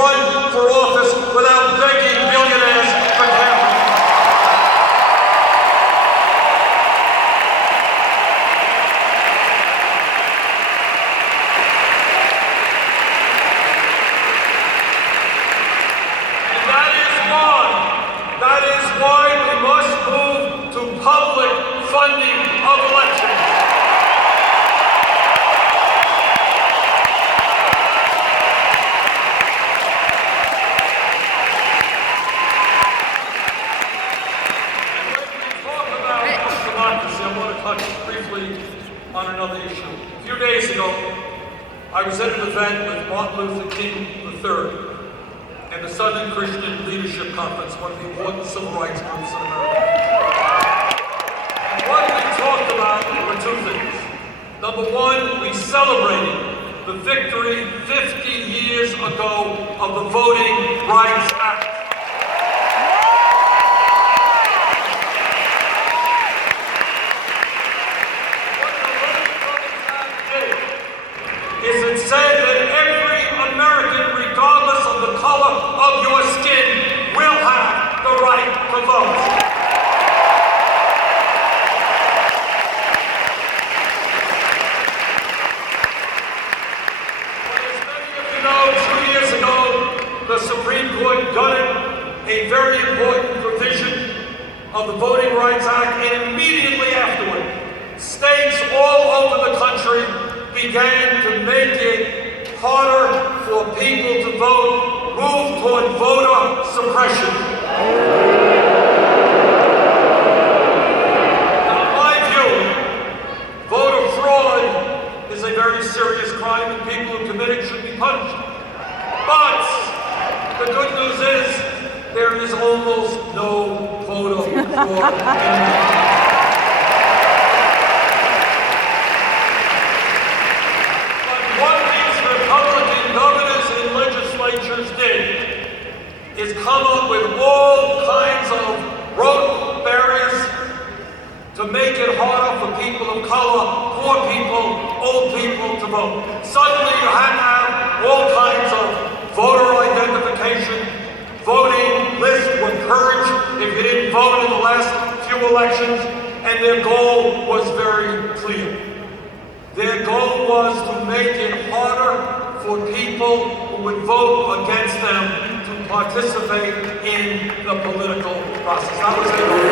run for office without begging billionaires for campaign. And that is why we must move to public funding of elections. On another issue. A few days ago, I was at an event with Martin Luther King III and the Southern Christian Leadership Conference, one of the important civil rights groups in America. And what we talked about were two things. Number one, we celebrated the victory 50 years ago of the Voting Rights Act. It said that every American, regardless of the color of your skin, will have the right to vote. But as many of you know, 2 years ago, the Supreme Court gutted a very important provision of the Voting Rights Act, and immediately afterward, states all over the country began to make it harder for people to vote, move toward voter suppression. Now, in my view, voter fraud is a very serious crime and people who commit it should be punished. But the good news is there is almost no voter fraud in America. Did is come up with all kinds of rote barriers to make it harder for people of color, poor people, old people to vote. Suddenly you had to have all kinds of voter identification, voting lists were purged if you didn't vote in the last few elections, and their goal was very clear. Their goal was to make it harder for people who would vote against them to participate in the political process. That was their goal.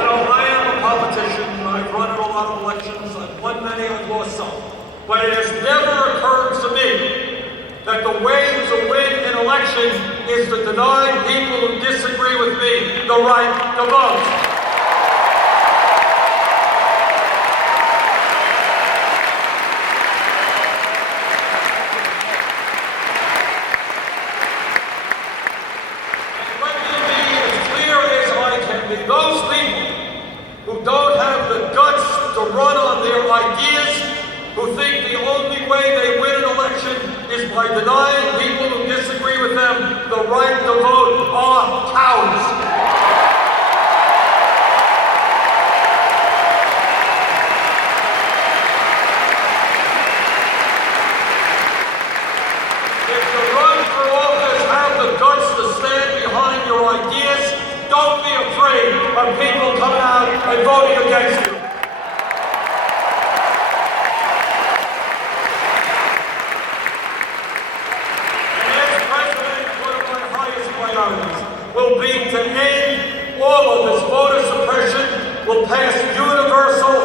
Now, I am a politician. I've run in a lot of elections. I've won many, I've lost some. But it has never occurred to me that the way to win an election is to deny people who disagree with me the right to vote. Those people who don't have the guts to run on their ideas, who think the only way they win an election is by denying people who disagree with them the right to vote, are cowards. If you run for office, have the guts to stand behind your ideas. Don't be afraid of people coming out and voting against you. And as president, one of my highest priorities will be to end all of this voter suppression, will pass universal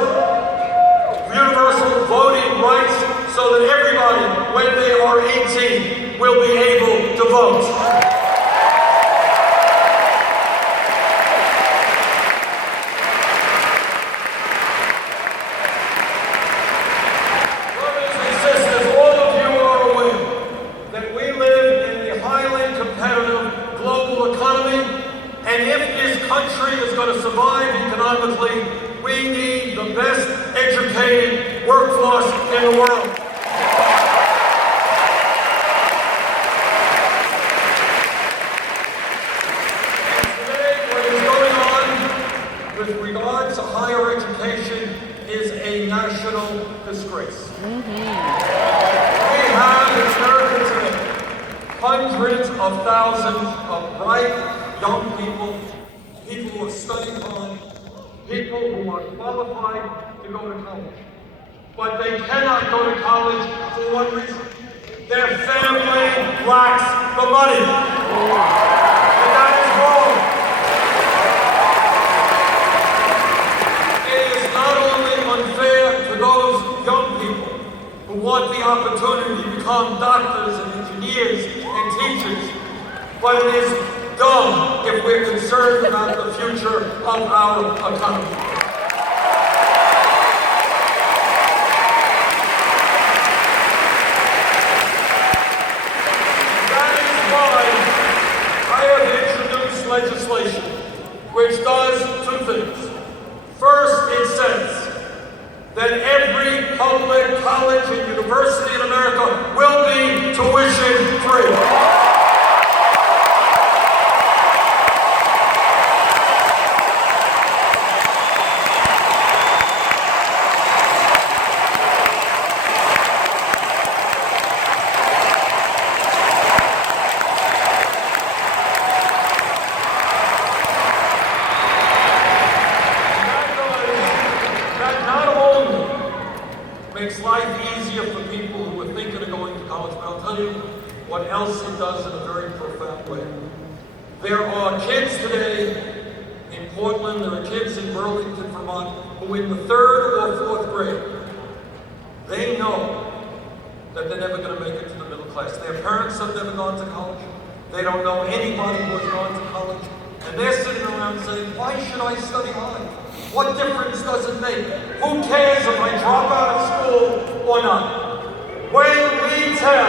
voting rights so that everybody, when they are 18, will be able to vote. And if this country is going to survive economically, we need the best educated workforce in the world. hundreds of thousands of bright young people, people who are studying hard, people who are qualified to go to college. But they cannot go to college for one reason. Their family lacks the money. And that is wrong. It is not only unfair to those young people who want the opportunity to become doctors and engineers and teachers, but it is dumb if we're concerned about the future of our economy. That is why I have introduced legislation which does two things. First, it says that every public college and university in America will be tuition free. Makes life easier for people who are thinking of going to college, but I'll tell you what else it does in a very profound way. There are kids today in Portland, there are kids in Burlington, Vermont, who in the 3rd or 4th grade, they know that they're never going to make it to the middle class. Their parents have never gone to college. They don't know anybody who has gone to college. And they're sitting around saying, why should I study hard? What difference does it make? Who cares if I drop out of school or not? When we tell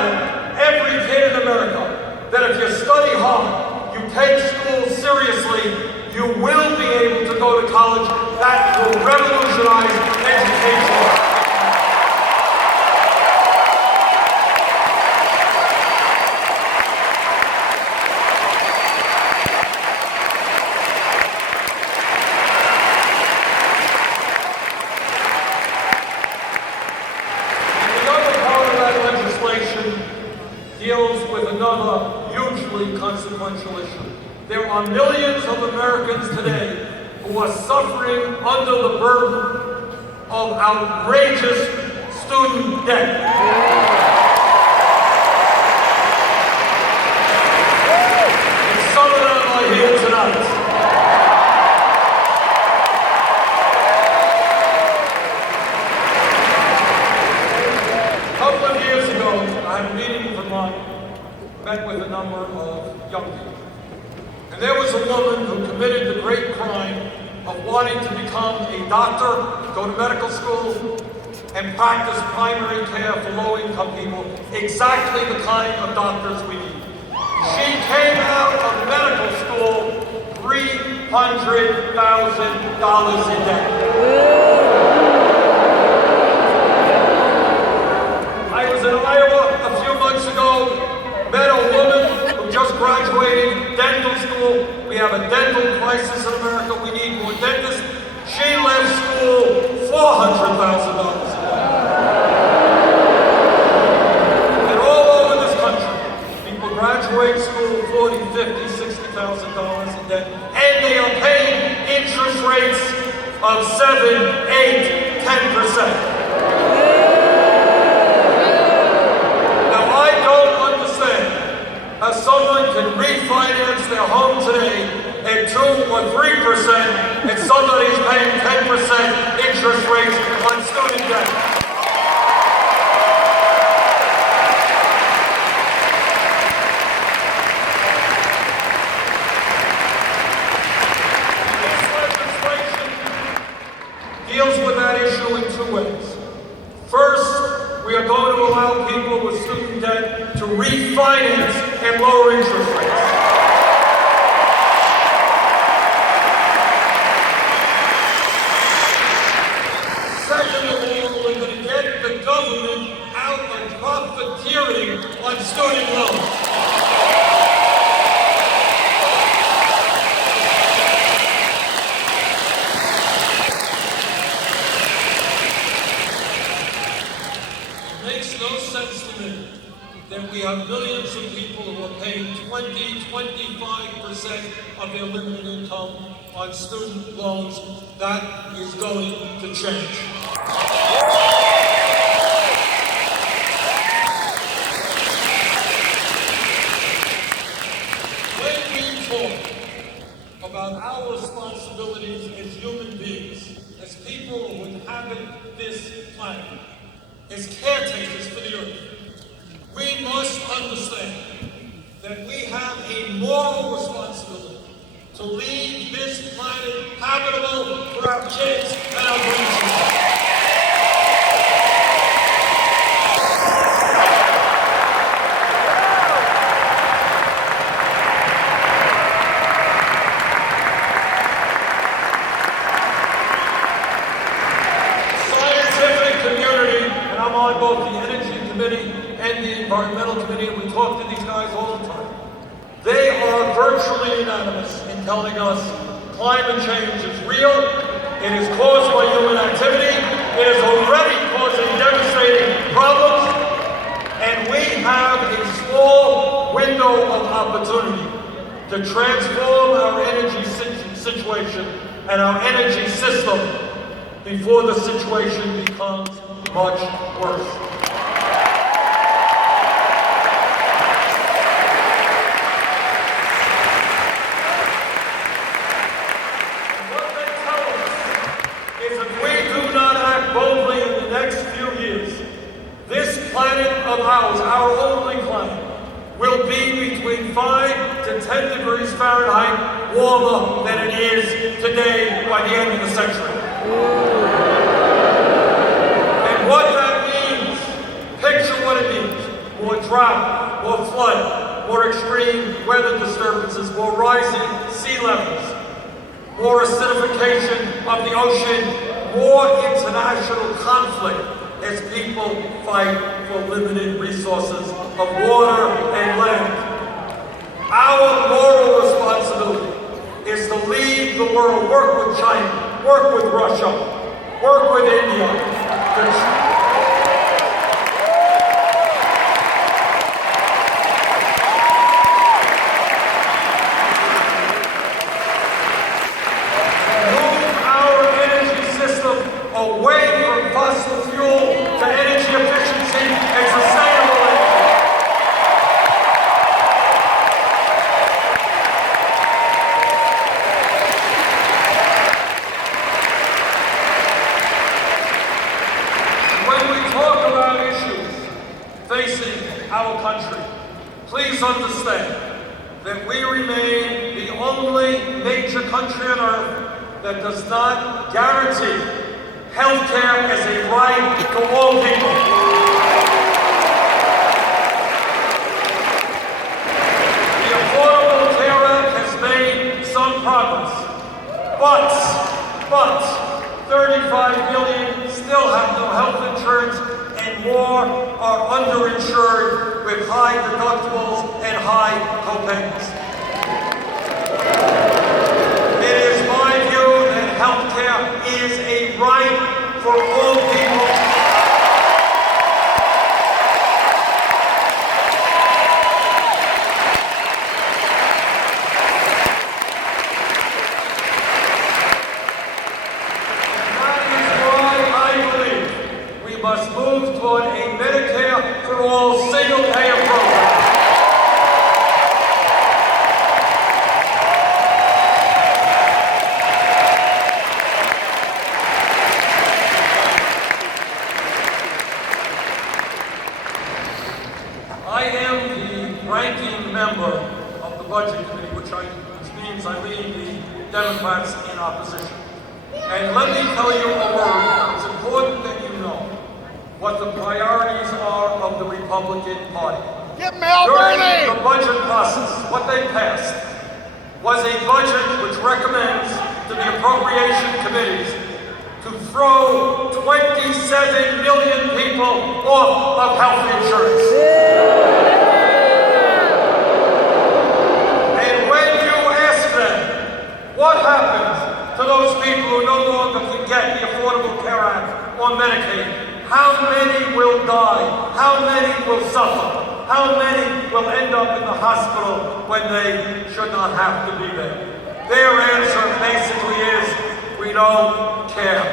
every kid in America that if you study hard, you take school seriously, you will be able to go to college, that will revolutionize education. Deals with another hugely consequential issue. There are millions of Americans today who are suffering under the burden of outrageous student debt. And some of them are here tonight. A couple of years ago, I had a meeting in Vermont, met with a number of young people. And there was a woman who committed the great crime of wanting to become a doctor, go to medical school, and practice primary care for low-income people, exactly the kind of doctors we need. She came out of medical school $300,000 in debt. I was in Iowa a few months ago, met a woman who just graduated dental school. We have a dental crisis in America. We need more dentists. She left school $400,000. And all over this country, people graduate school $40,000, $50,000, $60,000 in debt, and they are paying interest rates of 7, 8, 10%. How someone can refinance their home today at 2 or 3%, and somebody's paying 10% interest rates on student debt. This legislation deals with that issue in 2 ways. First, we are going to allow people with student debt to refinance at lower interest rates. Second of all, we're going to get the government out of profiteering on student loans. It makes no sense to me that we have millions of people who are paying 25% of their limited income on student loans. That is going to change. When we talk about our responsibilities as human beings, as people who inhabit this planet, as caretakers for the earth, we must understand that we have a moral responsibility to leave this planet habitable for our kids and our grandchildren. Scientific community, and I'm on both the Energy Committee and the Environmental Committee, and we talk to these guys all the time. They are virtually unanimous in telling us climate change is real, it is caused by human activity, it is already causing devastating problems, and we have a small window of opportunity to transform our energy situation and our energy system before the situation becomes much worse. Boldly in the next few years, this planet of ours, our only planet, will be between 5 to 10 degrees Fahrenheit warmer than it is today by the end of the century. And what that means, picture what it means: more drought, more flood, more extreme weather disturbances, more rising sea levels, more acidification of the ocean, more international conflict as people fight for limited resources of water and land. Our moral responsibility is to lead the world, work with China, work with Russia, work with India, away from fossil fuel to energy efficiency and sustainable energy. When we talk about issues facing our country, please understand that we remain the only major country on earth that does not guarantee healthcare as a right to all people. The Affordable Care Act has made some progress, but 35 million still have no health insurance, and more are underinsured with high deductibles and high copayments. It is my view that healthcare is a right for all people. That is why I believe we must move toward a Medicare for all single-payer program. I am the ranking member of the Budget Committee, which means I lead the Democrats in opposition. And let me tell you a word. It's important that you know what the priorities are of the Republican Party. During the budget process, what they passed was a budget which recommends to the appropriation committees to throw 27 million people off of health insurance. And when you ask them what happens to those people who no longer can get the Affordable Care Act or Medicaid, how many will die? How many will suffer? How many will end up in the hospital when they should not have to be there? Their answer basically is, we don't care.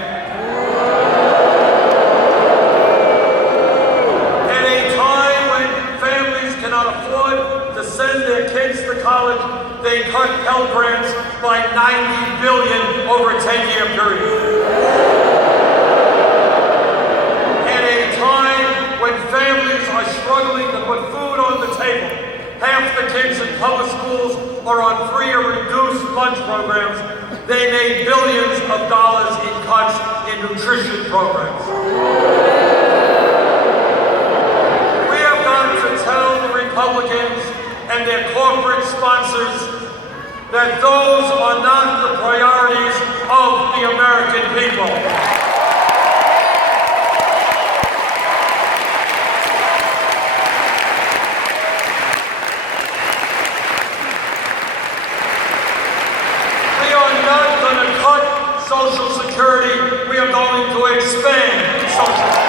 At a time when families cannot afford to send their kids to college, they cut Pell Grants by $90 billion over a 10-year period. At a time when families are struggling to put food on the table, half the kids in public schools are on free or reduced lunch programs. They made billions of dollars in cuts in nutrition programs. We have got to tell the Republicans and their corporate sponsors that those are not the priorities of the American people. We are not going to cut Social Security. We are going to expand Social Security.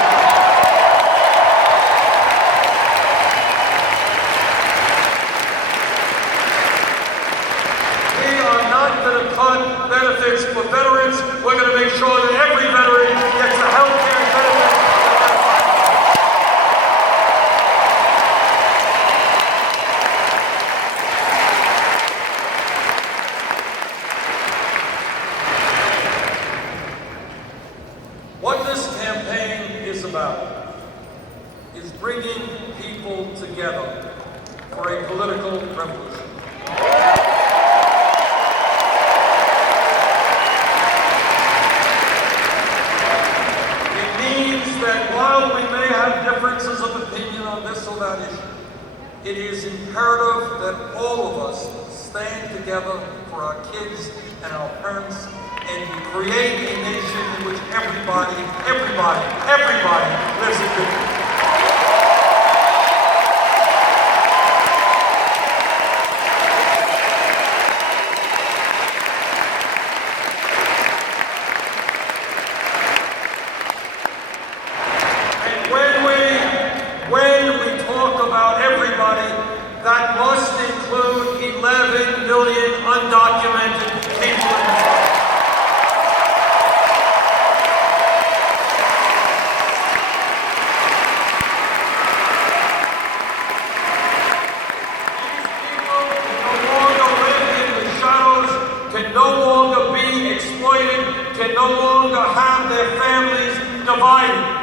Benefits for veterans. We're going to make sure that every veteran gets the health care benefits. What this campaign is about is bringing people together for a political revolution. Differences of opinion on this or that issue. It is imperative that all of us stand together for our kids and our parents and create a nation in which everybody lives in good. That must include 11 million undocumented people in the country. These people can no longer live in the shadows, can no longer be exploited, can no longer have their families divided.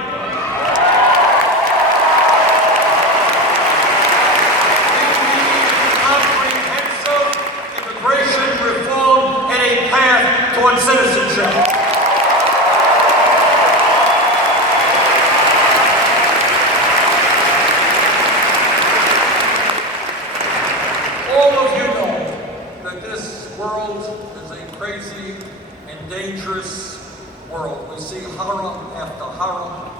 Toward citizenship. All of you know that this world is a crazy and dangerous world. We see horror after horror.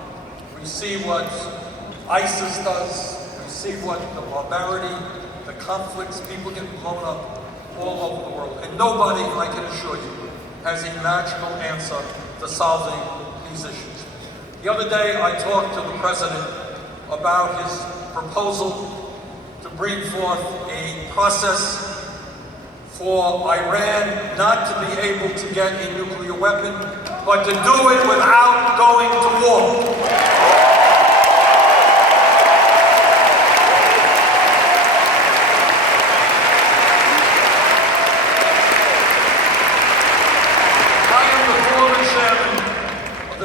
We see what ISIS does. We see what the barbarity, the conflicts, people get blown up all over the world. And nobody, I can assure you, has a magical answer to solving these issues. The other day, I talked to the president about his proposal to bring forth a process for Iran not to be able to get a nuclear weapon, but to do it without going to war.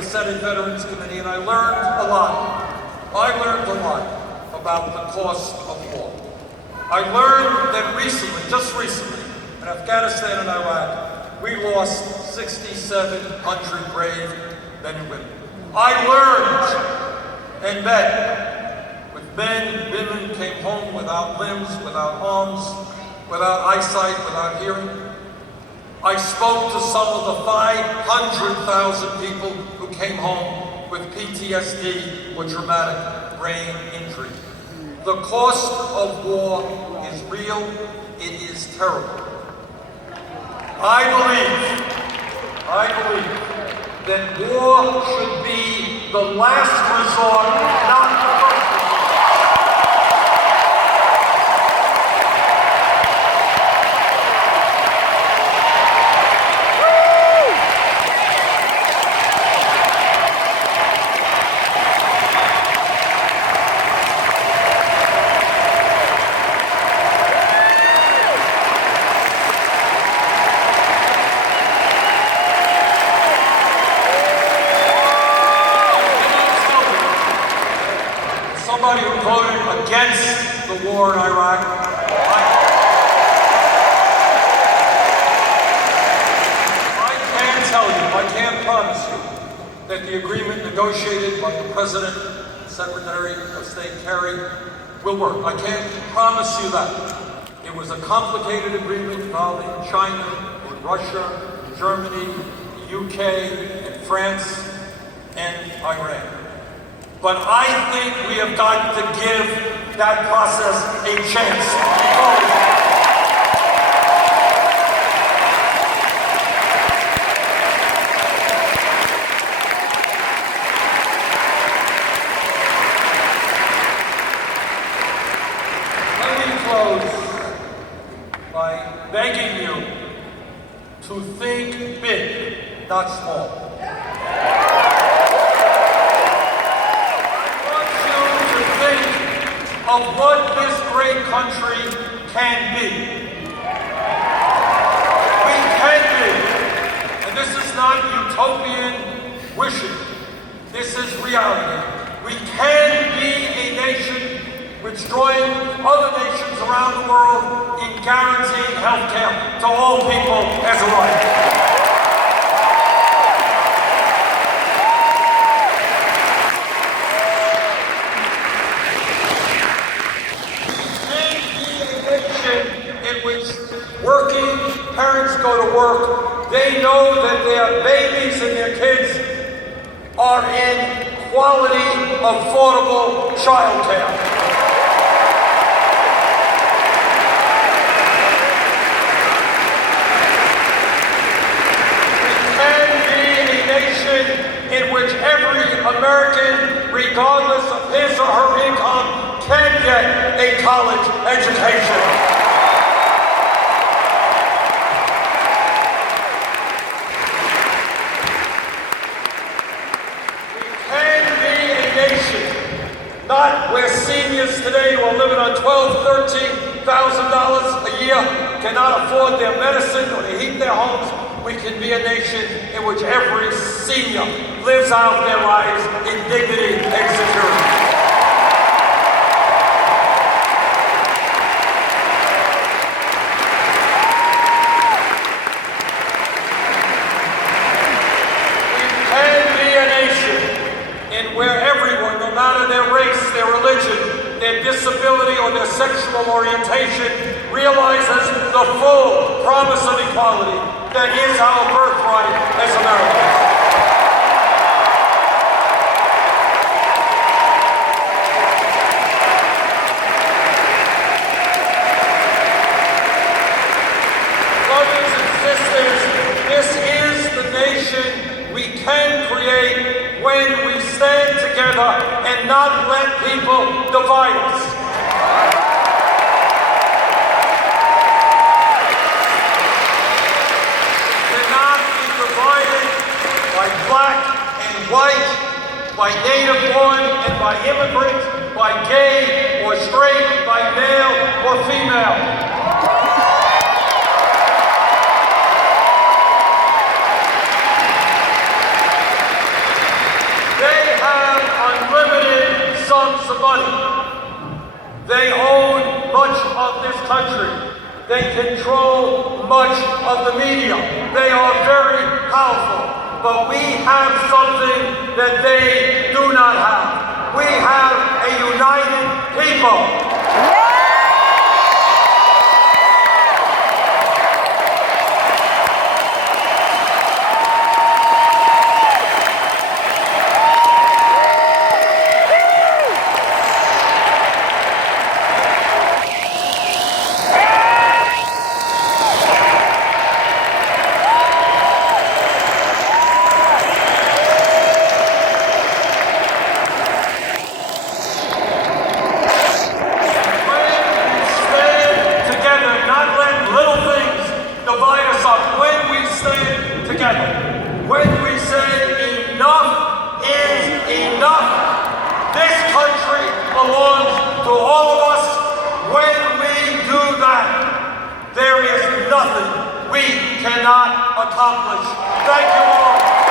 Senate Veterans Committee, and I learned a lot. I learned a lot about the cost of war. I learned that recently, just recently, in Afghanistan and Iraq, we lost 6,700 brave men and women. I learned and met with men, women who came home without limbs, without arms, without eyesight, without hearing. I spoke to some of the 500,000 people who came home with PTSD or traumatic brain injury. The cost of war is real, it is terrible. I believe that war should be the last resort, not the first resort. everybody who voted against the war in Iraq. I can't tell you, I can't promise you that the agreement negotiated by the President and Secretary of State Kerry will work. I can't promise you that. It was a complicated agreement involving China and Russia, and Germany, the UK, and France, and Iran. But I think we have got to give that process a chance. Let me close by begging you to think big, not small. Of what this great country can be. We can be. And this is not utopian wishing. This is reality. We can be a nation which joins other nations around the world in guaranteeing health care to all people as a right. Working parents go to work, they know that their babies and their kids are in quality, affordable child care. We can be a nation in which every American, regardless of his or her income, can get a college education. Not where seniors today who are living on $12,000, $13,000 a year cannot afford their medicine or to heat their homes. We can be a nation in which every senior lives out their lives in dignity and security. Where everyone, no matter their race, their religion, their disability, or their sexual orientation, realizes the full promise of equality that is our birthright as Americans. Brothers and sisters, this is the nation we can create when we stand together and not let people divide us. We cannot be divided by black and white, by native born and by immigrant, by gay or straight, by male or female. Sums of money. They own much of this country. They control much of the media. They are very powerful. But we have something that they do not have. We have a united people. When we say enough is enough, this country belongs to all of us. When we do that, there is nothing we cannot accomplish. Thank you all.